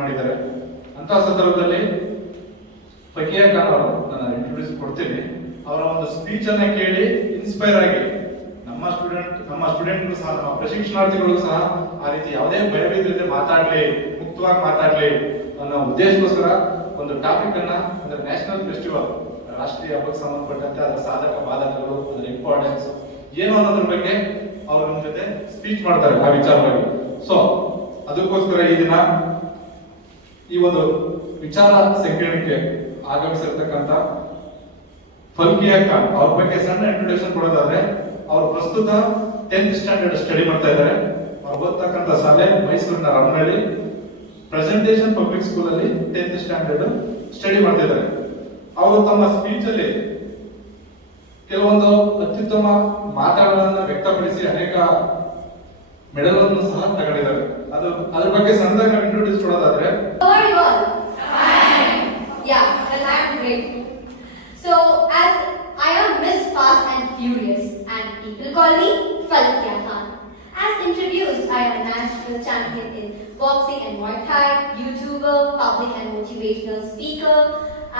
ಮಾಡಿದ್ದಾರೆ. ಅಂತ ಸಂದರ್ಭದಲ್ಲಿ ಫಕಿಯಾ ಖಾನ್ ಅವರು ನಾನು ಇಂಟ್ರೊಡ್ಯೂಸ್ ಕೊಡ್ತೀನಿ. ಅವರ ಒಂದು ಸ್ಪೀಚ್ ಅನ್ನ ಕೇಳಿ ಇನ್ಸ್ಪೈರ್ ಆಗಿ ನಮ್ಮ ಸ್ಟೂಡೆಂಟ್ಗಳು ಸಹ, ನಮ್ಮ ಪ್ರಶಿಕ್ಷಣಾರ್ಥಿಗಳು ಸಹ ಆ ರೀತಿ ಯಾವುದೇ ಭಯವಿಲ್ಲದೆ ಮಾತಾಡ್ಲಿ, ಮುಕ್ತವಾಗಿ ಮಾತಾಡ್ಲಿ ಅನ್ನೋ ಉದ್ದೇಶಕ್ಕೋಸ್ಕರ ಒಂದು ಟಾಪಿಕ್ ಅನ್ನ, ಅಂದ್ರೆ ನ್ಯಾಷನಲ್ ಫೆಸ್ಟಿವಲ್, ರಾಷ್ಟ್ರೀಯ ಹಬ್ಬಕ್ಕೆ ಸಂಬಂಧಪಟ್ಟಂತೆ ಅದರ ಸಾಧಕ ಬಾಧಕಗಳು, ಅದರ ಇಂಪಾರ್ಟೆನ್ಸ್ ಏನು ಅನ್ನೋದ್ರ ಬಗ್ಗೆ ಅವರು ನಮ್ಮ ಜೊತೆ ಸ್ಪೀಚ್ ಮಾಡ್ತಾರೆ ಆ ವಿಚಾರವಾಗಿ. ಸೊ ಅದಕ್ಕೋಸ್ಕರ ಈ ದಿನ ಈ ಒಂದು ವಿಚಾರ ಸಂಕಿರಣಕ್ಕೆ ಆಗಮಿಸಿರ್ತಕ್ಕಂಥ ಫಲ್ಕಿಯಾ ಖಾನ್ ಅವ್ರ ಬಗ್ಗೆ ಸಣ್ಣ ಇಂಟ್ರೊಡಕ್ಷನ್ ಕೊಡೋದಾದ್ರೆ, ಅವರು ಪ್ರಸ್ತುತ 10th ಸ್ಟ್ಯಾಂಡರ್ಡ್ ಸ್ಟಡಿ ಮಾಡ್ತಾ ಇದ್ದಾರೆ. ಅವ್ರು ಓದ್ತಕ್ಕಂಥ ಶಾಲೆ ಮೈಸೂರಿನ ರಮನಹಳ್ಳಿ ಪ್ರೆಸೆಂಟೇಷನ್ ಪಬ್ಲಿಕ್ ಸ್ಕೂಲ್ ಅಲ್ಲಿ 10th ಸ್ಟ್ಯಾಂಡರ್ಡ್ ಸ್ಟಡಿ ಮಾಡ್ತಾ ಇದ್ದಾರೆ. ಅವರು ತಮ್ಮ ಸ್ಪೀಚ್ ಅಲ್ಲಿ ಕೆಲವೊಂದು ಅತ್ಯುತ್ತಮ ಮಾತುಗಳನ್ನ ವ್ಯಕ್ತಪಡಿಸಿ ಅನೇಕ ಮೆಡಲ್ ಅನ್ನು ಸಹ ತಗೊಂಡಿದ್ದಾರೆ. ಅದ್ರ ಬಗ್ಗೆ ಸಣ್ಣದಾಗಿ introduce ಕೊಡೋದಾದ್ರೆ, So, as I am Miss Fast and Furious, and people call me Falkia. As introduced, I am a national champion in boxing and Muay Thai, YouTuber, public and motivational speaker,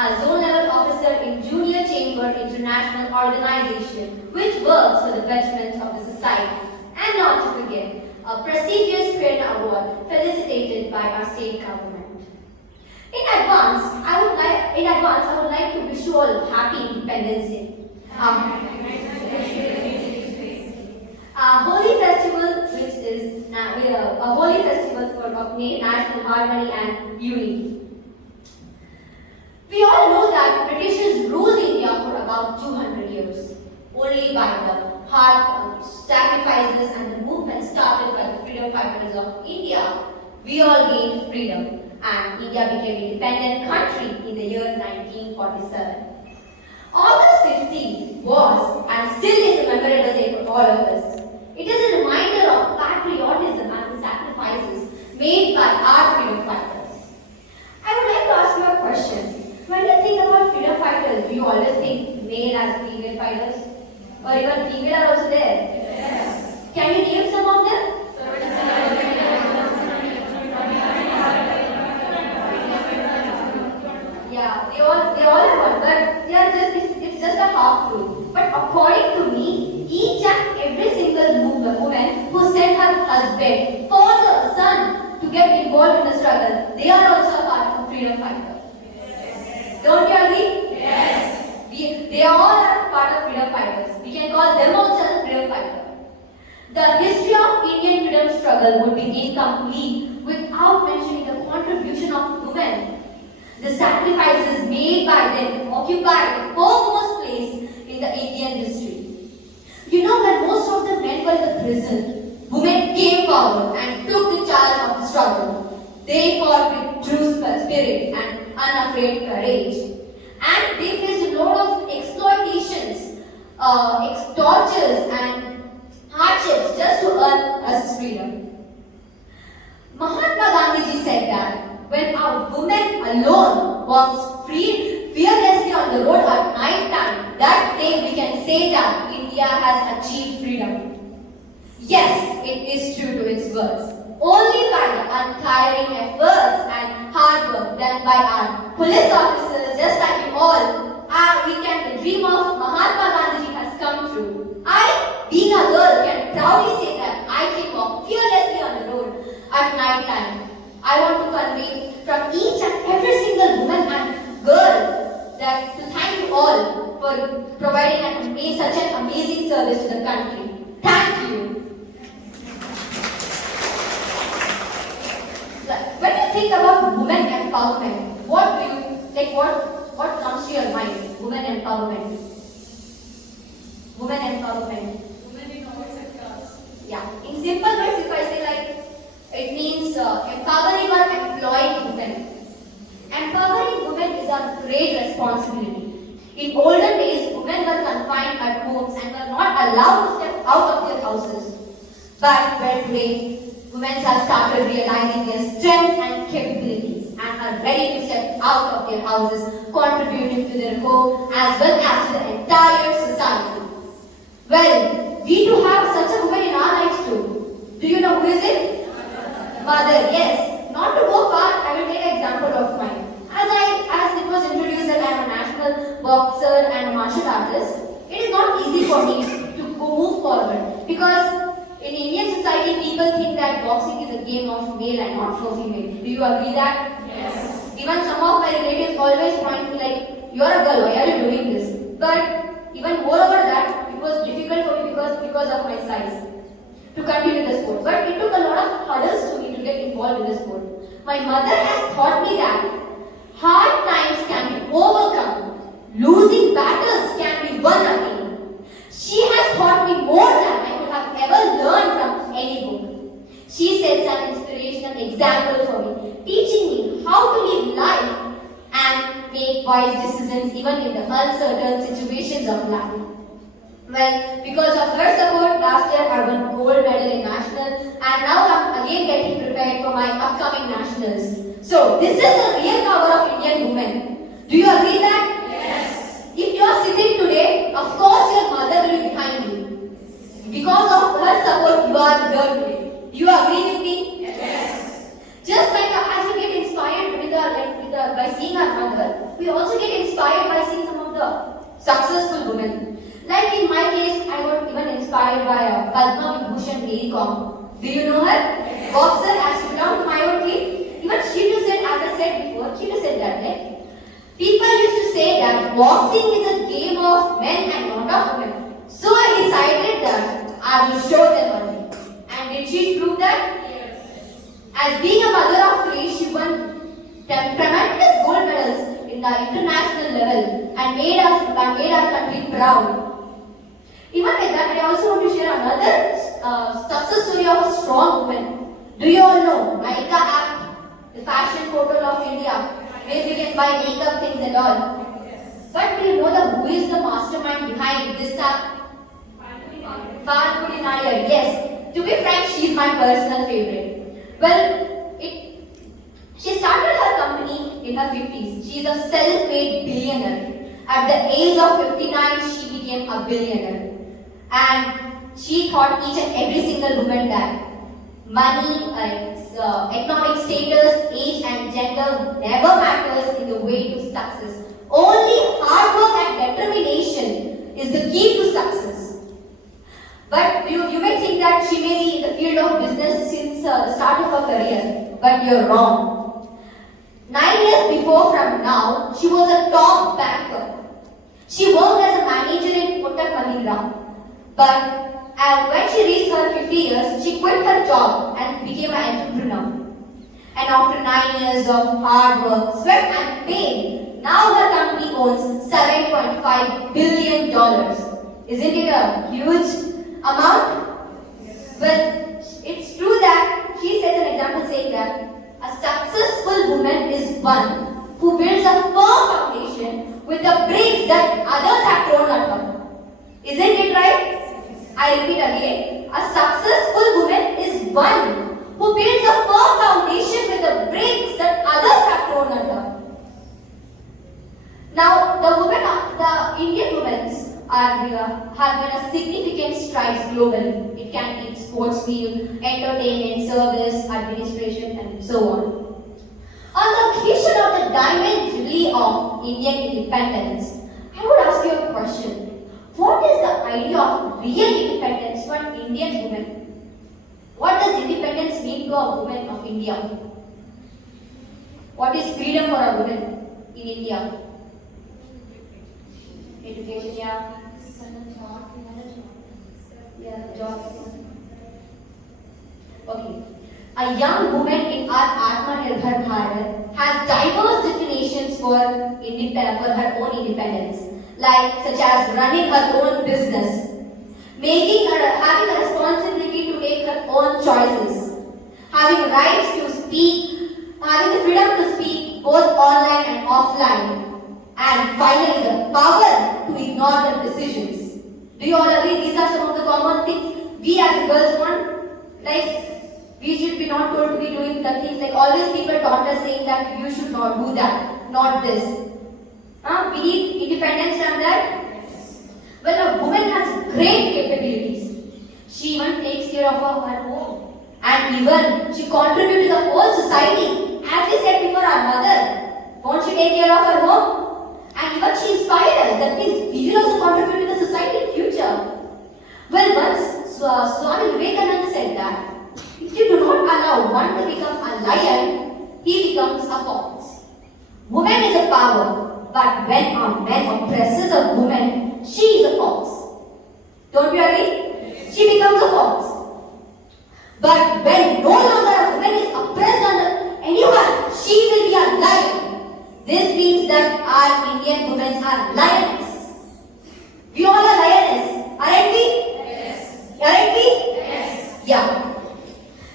a zone level officer in Junior Chamber International Organization, which works for the betterment of the society, and not to forget, a prestigious Prerna Award felicitated by our state government. In advance, I would like to wish you all happy Independence Day. Holy festival, which is a holy festival of national harmony and unity. We all know that Britishers ruled India for about 200 years. Only by the hard sacrifices and the movement started by the freedom fighters of India, we all gained freedom, and India became an independent country in the year 1947. August 15th was and still is a memorable day for all of us. It is a reminder of patriotism and the sacrifices made by our freedom fighters. I would like to ask you a question. When you think about freedom fighters, do you always think male as female fighters? Or even female are also there? Yes. Can you name some of them? Yeah, they all have one, but it's just a half truth. But according to me, each and every single woman who sent her husband, father, son to get involved in the struggle, they are also a part of freedom fighter. Yes. Don't you agree? Yes. They all are part of freedom fighters. We can call them also as freedom fighter. The history of Indian freedom struggle would be incomplete without mentioning the contribution of women. The sacrifices made by them occupy the foremost place in the Indian history. You know, when most of the men were in the prison, women came forward and took the charge of the struggle. They fought with true spirit and unafraid courage. And they faced a lot of exploitations, tortures and hardships just to earn us freedom. Mahatma Gandhi said that when a woman alone walks fearlessly on the road at night time, that day we can say that India has achieved freedom. Yes, it is true to its words. Only by the untiring efforts and hard work done by our police officers, just like you all, the dream of Mahatma Gandhi has come true. I, being a girl, can proudly say that I can walk fearlessly on the road at night time. I want to convey from each and every single woman and girl that to thank you all for providing such an amazing service to the country. Thank you. When you think about women empowerment, what comes to your mind? Women empowerment. Women empowerment. Women in all sectors. Yeah. In simple words, if I say it means empowering or employing women. Empowering women is a great responsibility. In olden days, women were confined at homes and were not allowed to step out of their houses. But today, women have started realizing their strengths and capabilities and are ready to step out of their houses, contributing to their home as well as to the entire society. Well, we do have such a woman in our lives too. Do you know who is it? Mother, yes. Not to go far, I will boxer and a martial artist, it is not easy for me to move forward because in Indian society people think that boxing is a game of male and not for female. Do you agree that? Yes. Even some of my relatives always point me like, you are a girl, why are you doing this? But even moreover that, it was difficult for me because of my size to continue the sport. But it took a lot of hurdles to me to get involved in the sport. My mother has taught me that hard times can be overcome, losing battles can be won again. She has taught me more than I could have ever learned from any book. She sets an inspirational example for me, teaching me how to live life and make wise decisions even in the uncertain situations of life. Well, because of her support, last year I won gold medal in national and now I'm again getting prepared for my upcoming nationals. So, this is the real power of Indian women. Do you agree that? Yes. If you are sitting today, of course your mother will be behind you. Because of her support, you are here today. Do you agree with me? Yes. Just like as we get inspired by seeing our mother, we also get inspired by seeing some of the successful women. Like in my case, I got even inspired by Padma Vibhushan Mary Kom. Do you know her? Yes. Boxer, as she belonged to my own team. Even she too said, as I said before, she too said that. People used to say that boxing is a game of men and not of women. So I decided that I will show them one day. And did she prove that? Yes. As being a mother of three, she won tremendous gold medals in the international level and made our country proud. Even with that, I also want to share another success story of a strong woman. Do you all know Nykaa app, the fashion portal of India, where we can buy makeup things and all? Yes. But do you know who is the mastermind behind this app? Falkia, yes. To be frank, she is my personal favorite. Well, she started her company in her 50s. She is a self-made billionaire. At the age of 59, she became a billionaire. And she taught each and every single woman that money, economic status, age and gender never matters in the way to success. Only hard work and determination is the key to success. But you may think that she may be in the field of business since the start of her career, but you're wrong. 9 years before from now, she was a top banker. She worked as a manager in Kotak Mahindra. But when she reached her 50 years, she quit her job and became an entrepreneur. And after 9 years of hard work, sweat and pain, now her company owns $7.5 billion. Isn't it a huge amount? Yes. Well, it's true that she sets an example saying that a successful woman is one who builds a firm foundation with the bricks that others have thrown at her. Isn't it right? I repeat again. A successful woman is one who builds a firm foundation with the bricks that others have thrown at her. Now, the Indian women have made a significant strides globally. It can be in sports field, entertainment, service, administration, and so on. On the occasion of the Diamond Jubilee of Indian independence, I would ask you a question. What is the idea of real independence for Indian women? What does independence mean to a woman of India? What is freedom for a woman in India? Education, yeah. Yeah, job. Okay. A young woman in our Atmanirbhar Bharat has diverse definitions for her own independence, like such as running her own business, having a responsibility to make her own choices, having rights to speak, having the freedom to speak both online and offline, and finally the power to ignore the decisions. Do you all agree these are some of the common things we as girls want? Like, we should be not told to be doing the things like always people taught us saying that you should not do that, not this. We need independence from that. Well, a woman has great capabilities. She even takes care of her home. And even she contributes to the whole society. As we said before, our mother, won't she take care of her home? And even she inspires us. Don't you agree? She becomes a fox. But when no longer a woman is oppressed under anyone, she will be a lion. This means that our Indian women are lioness. We all are lioness, aren't we? Yes. Aren't we? Yes. Yeah.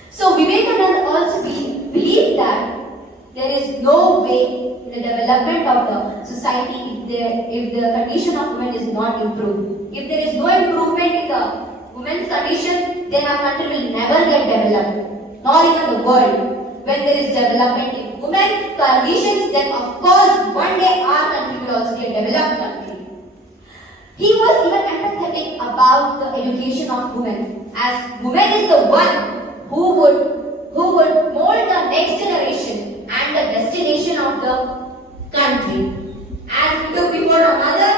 So Vivekananda also believed that there is no way the development of the society if the condition of women is not improved. If there is no improvement in the women's condition, then our country will never get developed, nor even the world. When there is development in women conditions, then of course one day our country will also be a developed country. He was even empathetic about the education of women, as women is the one who would mold the next generation and the destination of the country. As we took before our mother,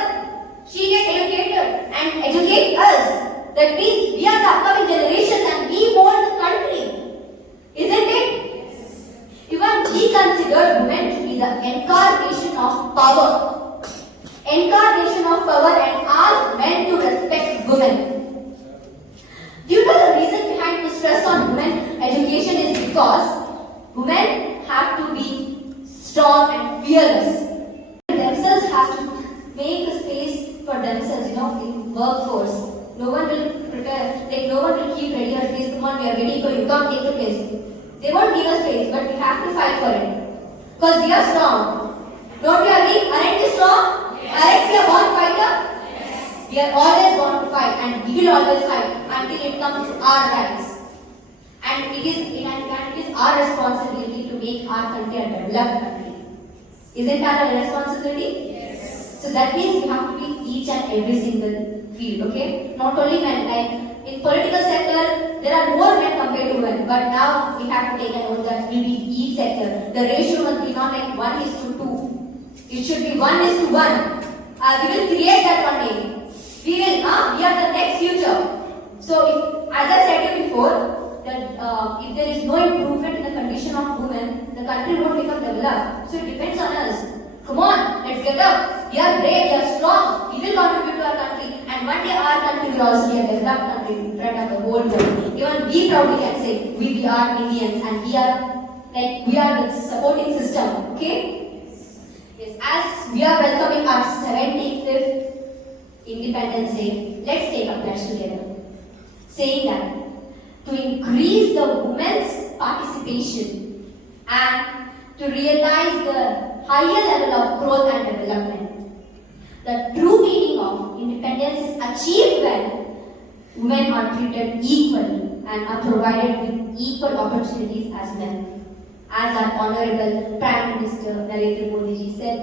she get educated and educate us. That means we are the upcoming generations and we mold the country. Isn't it? Yes. Even we consider women to be the incarnation of power. Incarnation of power and ask men to respect women. Due to the reason behind the stress on women education is because women have to be strong and fearless. Themselves have to make a space for themselves, in workforce. No one will prepare, no one will keep ready our space. Come on, we are ready for you. Come take the place. They won't give us space, but we have to fight for it. Because we are strong. Don't you agree? Aren't we strong? Yes. Aren't we a born fighter? Yes. We are always born to fight and we will always fight until it comes to our rights. And it is our responsibility to make our country a developed country. Isn't that our responsibility? Yes. So that means we have to be each and every single field, okay? Not only men, like in political sector, there are more men compared to women. But now we have to take a note that will be each sector. The ratio must be not like 1:2. It should be 1:1. We will create that one day. We are the next future. So, as I said to you before, that if there is no improvement in the condition of women, the country won't become developed. So, it depends on us. Come on, let's get up. We are brave, we are strong. We will contribute to our country. And one day our country will also be a developed country in front of the whole world. Even we proudly can say, we are Indians and we are the supporting system. Okay? Yes, as we are welcoming our 75th Independence Day, let's take a pledge together. Saying that to increase the women's participation and to realize the higher level of growth and development. The true meaning of independence is achieved when women are treated equally and are provided with equal opportunities as men. As our Honorable Prime Minister Narendra Modi ji said,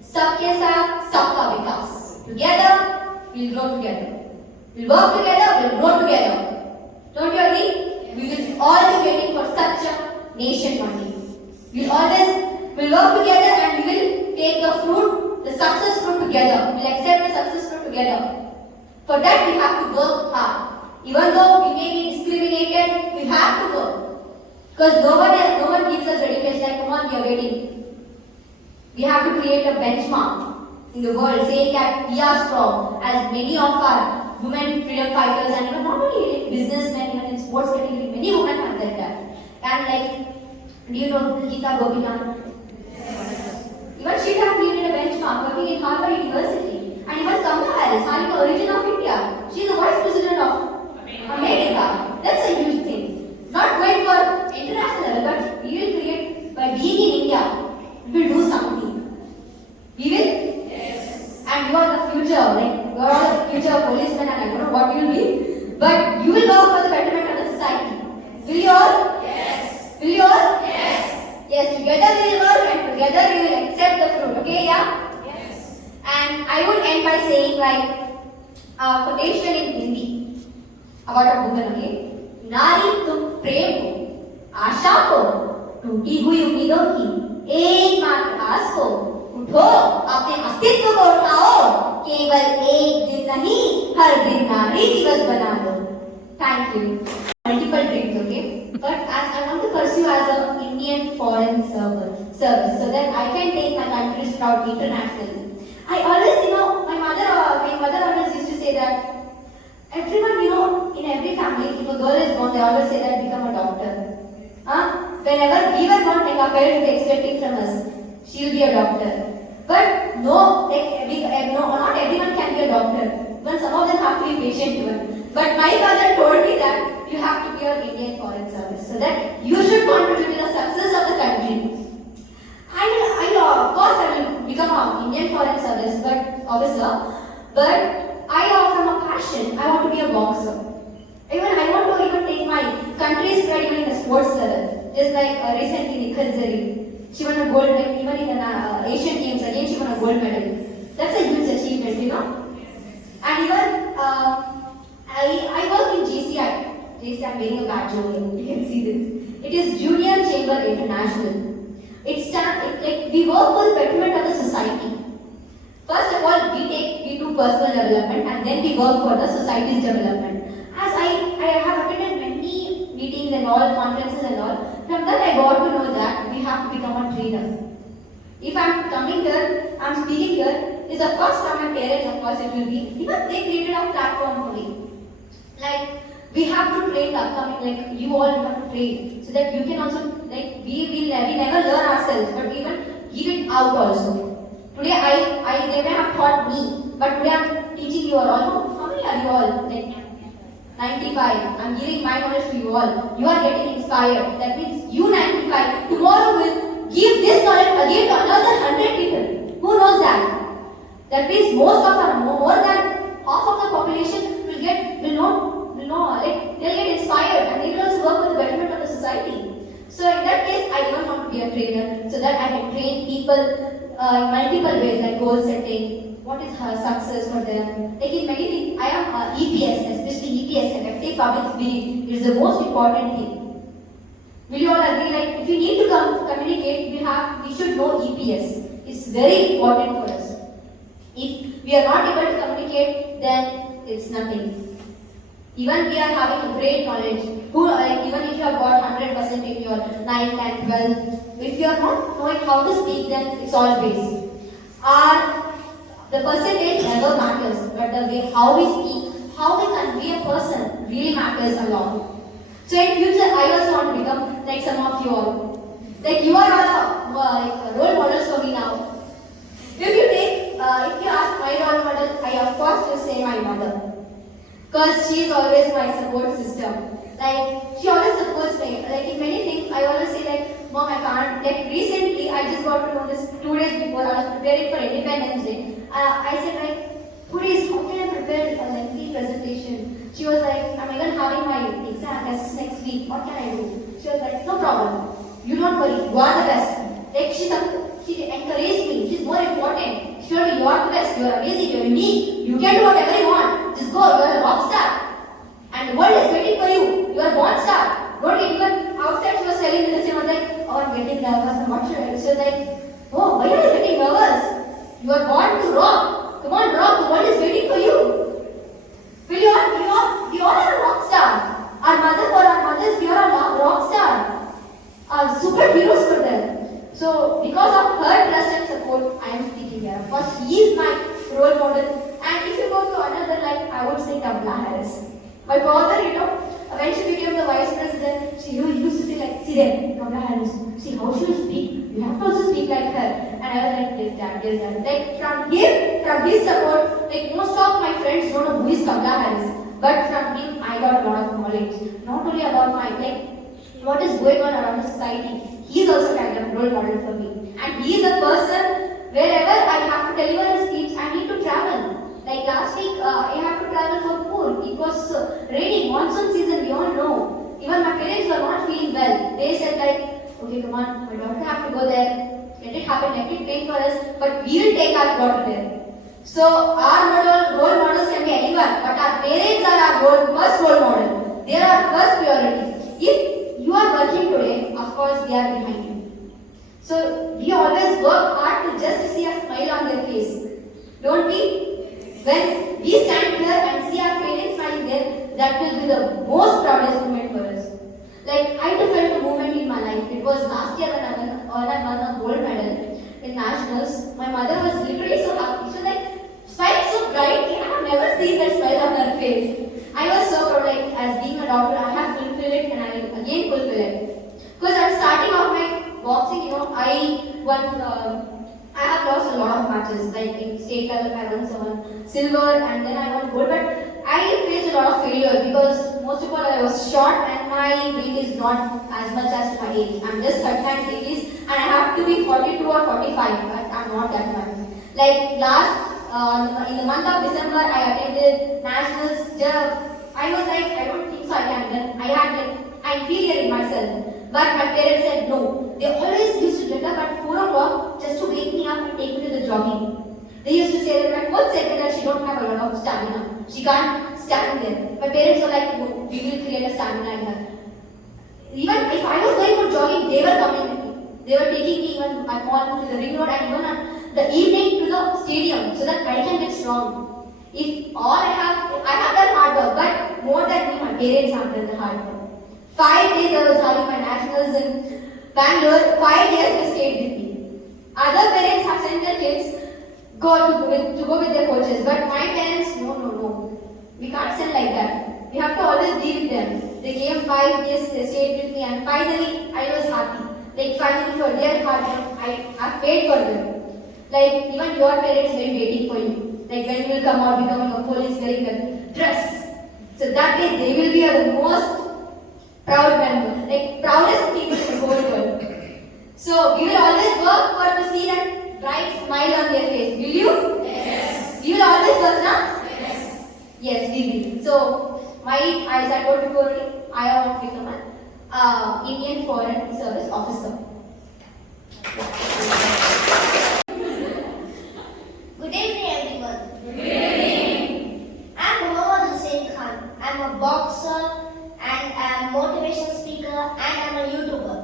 "Sabke saath, sabka vikas." Together, we'll grow together. We'll work together, we'll grow together. Don't you agree? We will all be waiting for such a nation one day. We'll work together and we will take the fruit, the success fruit together. We'll accept the success fruit together. For that we have to work hard. Even though we may be discriminated, we have to work. Because no one gives us ready place like, come on, we are waiting. We have to create a benchmark in the world saying that we are strong, as many of our women freedom fighters and even not only businessmen, even in sports category, many women have done that. And do you know Geeta Gopinath? Even she has created a benchmark working in Harvard University. And even Kamala Harris, having the origin of India, she is the vice president of America. That's a huge thing. Not going for international level, but we will create, by being in India, we will do something. We will? Yes. And you are the future, you are all the future policemen and I don't know what you will be. But you will work for the betterment of the society. Will you all? Yes. Will you all? Yes. Yes, together we will work and together we will accept the fruit. Okay, yeah? Yes. And I would end by saying a quotation in Hindi about a woman, okay? नारी तुम प्रेम हो, आशा को, टूटी हुई उम्मीदों की एकमात्र आस को, उठो, अपने अस्तित्व को उठाओ, केवल एक दिन नहीं, हर दिन नारी दिवस बना दो. Thank you. Multiple dreams, okay? But as I want to pursue as an Indian foreign service, so that I can take my country's proud internationally. I always, my mother always used to say that, and our parents are expecting from us. She'll be a doctor. But no, not everyone can be a doctor. Even some of them have to be patient even. But my father told me that you have to be an Indian Foreign Service so that you should contribute to the success of the country. Of course, I will become an Indian Foreign Service officer. But from a passion, I want to be a boxer. Even I want to even take my country's pride even in the sports level. Just like recently Nikhil, she won a gold medal. Even in the Asian Games again, she won a gold medal. That's a huge achievement, you know. And even I work in GCI. I'm wearing a badge over here. You can see this. It is Junior Chamber International. We work for the betterment of the society. First of all, we do personal development and then we work for the society's development. As I have attended many meetings and all, conferences and all, from that I got to know that we have to become a trainer. If I'm coming here, I'm speaking here, is of course from my parents, of course it will be. Even they created a platform for me. Like, we have to train the upcoming, like you all have to train. So that you can also, like, we never learn ourselves, but we even give it out also. Today they may have taught me, but today I'm teaching you all. How many are you all? Like 95. I'm giving my knowledge to you all. You are getting inspired. That means you 95 tomorrow will give this knowledge again to another 100 people. Who knows that? That means more than half of the population will know, like they'll get inspired and they will also work for the betterment of the society. So in that case, I even want to be a trainer so that I can train people in multiple ways, like goal setting, what is success for them. Like in many things, I am EPS, especially EPS, effective public speaking is the most important thing. Will you all agree? Like if you need to communicate, we should know EPS. It's very important for us. If we are not able to communicate, then it's nothing. Even we are having a great knowledge. Even if you have got 100% in your 9th and 12th, if you are not knowing how to speak, then it's all waste. The percentage never matters, but the way how we speak, how we convey a person really matters a lot. So in future, I also want to become like some of you all. Like you are all role models for me now. If you ask my role model, I of course will say my mother. Because she is always my support system. Like, she always supports me. Like, in many things, I always say like, Mom, I can't. Like, recently, I just got to know this 2 days before I was preparing for Independence Day. I said like, 2 days, how can I prepare a lengthy presentation? She was like, I'm even having my exam tests next week. What can I do? She was like, no problem. You don't worry. You are the best. Like, she encouraged me. She's more important. She told me, you are the best. You are amazing. You are unique. You can do whatever you want. Just go. You are a rock star. And the world is waiting for you. You are a born star. Don't get even outside. She was telling me the same. I was like, oh, I'm getting nervous. And what should I do? She was like, oh, why are you getting nervous? You are born to rock. Come on, rock. The world is waiting for you. We all are a rock star. For our mothers, we are a rock star. Superheroes for them. So, because of her trust and support, I am speaking here. Of course, she is my role model. And if you go to another life, I would say Kamala Harris. My father, when she became the vice president, she used to say like, see there, Kamala Harris, see how she will speak. You have to also speak like her. And I was like, yes, dad. Like from his support, like most of my friends don't know who is Kamala Harris. But from him, I got a lot of knowledge. Not only about what is going on around the society. He is also kind of role model for me. And he is a person, wherever I have to deliver a speech, I need to travel. Like last week, I have to travel for Poor. It was raining, monsoon season, we all know. Even my parents were not feeling well. They said like, okay, come on, my daughter have to go there. Let it happen, let it rain for us, but we will take our daughter there. So our role models can be anyone, but our parents are our first role model. They are our first priority. If you are working today, of course they are behind you. So we always work hard to just see a smile on their face. Don't we? When we stand here and see our parents smiling there, that will be the most proudest moment for us. Like I too felt a moment in my life. It was last year when I won a gold medal in nationals. My mother was literally so happy. She was like, smiling so brightly. I have never seen that smile on her face. I was so proud. Like as being a doctor, I have fulfilled it and I will again fulfill it. Because I'm starting off my boxing I have lost a lot of matches. Like in state level, I won some silver, and then I won gold. But I faced a lot of failure because most of all I was short and my weight is not as much as my age. I'm just 39 kgs and I have to be 42 or 45, but I'm not that much. Like in the month of December, I attended nationals. I was like, I don't think so I can. Then I'm failure in myself. But my parents said no. They always used to get up at 4 o'clock just to wake me up and take me to the jogging. They used to say that my coach said that she don't have a lot of stamina. She can't stand there. My parents were like, no, we will create a stamina in her. Even if I was going for jogging, they were coming with me. They were taking me even at morning to the ring road and even at the evening to the stadium so that I can get strong. If all I have done hard work, but more than me, my parents have done the hard work. 5 days I was having my nationals in Bangalore. 5 days they stayed with me. Other parents have sent their kids to go with their coaches, but my parents, no. We can't send like that. We have to always be with them. They came 5 days, they stayed with me, and finally I was happy. Like finally for their hard work, I paid for them. Like even your parents were waiting for you. Like when you will come out becoming a police wearing the dress. So that day they will be the most proud member, like proudest people in the whole world. So we will always work to see that bright smile on their face. Will you? Yes. We will always work now? Yes. Yes, we will. So as I told before, I want to become an Indian Foreign Service Officer. Good evening, everyone. Good evening. I'm Mohammad Hussein Khan. I'm a boxer and I'm a motivational speaker and I'm a YouTuber.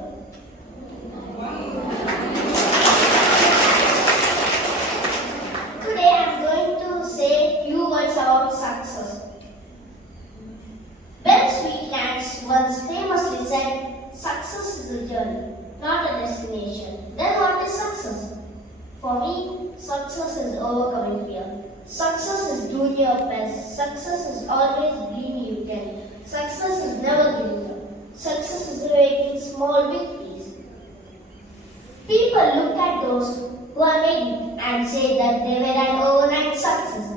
Today I'm going to say a few words about success. Ben Sweetlands once famously said, "Success is a journey, not a destination." Then what is success? For me, success is overcoming fear. Success is doing your best. Success is always being you can. Success is never giving up. Success is making small victories. People look at those who are making it and say that they were an overnight success.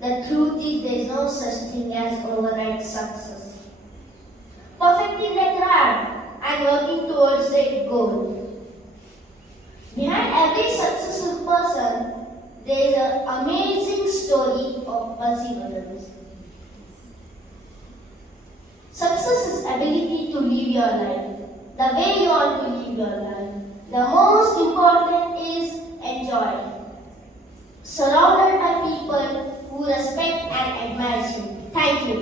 The truth is there is no such thing as overnight success. Perfecting their craft and working towards their goal. Behind every successful person, there is an amazing story of perseverance. Success is ability to live your life the way you want to live your life. The most important is enjoy. Surrounded by people who respect and admire you. Thank you.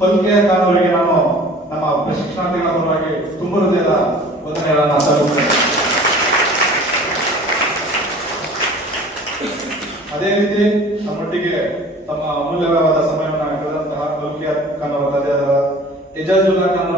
ಫಲ್ಕಿಯಾ Khan ಅವರಿಗೆ ನಾನು ನಮ್ಮ ಪ್ರಶಿಕ್ಷಣಾರ್ಥಿಗಳ ಪರವಾಗಿ ತುಂಬ ಹೃದಯದ ವಂದನೆಗಳನ್ನು ಸಲ್ಲಿಸುತ್ತೇನೆ. ಅದೇ ರೀತಿ ನಮ್ಮೊಟ್ಟಿಗೆ ತಮ್ಮ ಅಮೂಲ್ಯವಾದ ಸಮಯವನ್ನು ಕಳೆದಂತಹ ಫಲ್ಕಿಯಾ ಖಾನ್ ಅವರ ತಂದೆಯಾದ ಎಜಾಜುಲ್ಲಾ ಖಾನ್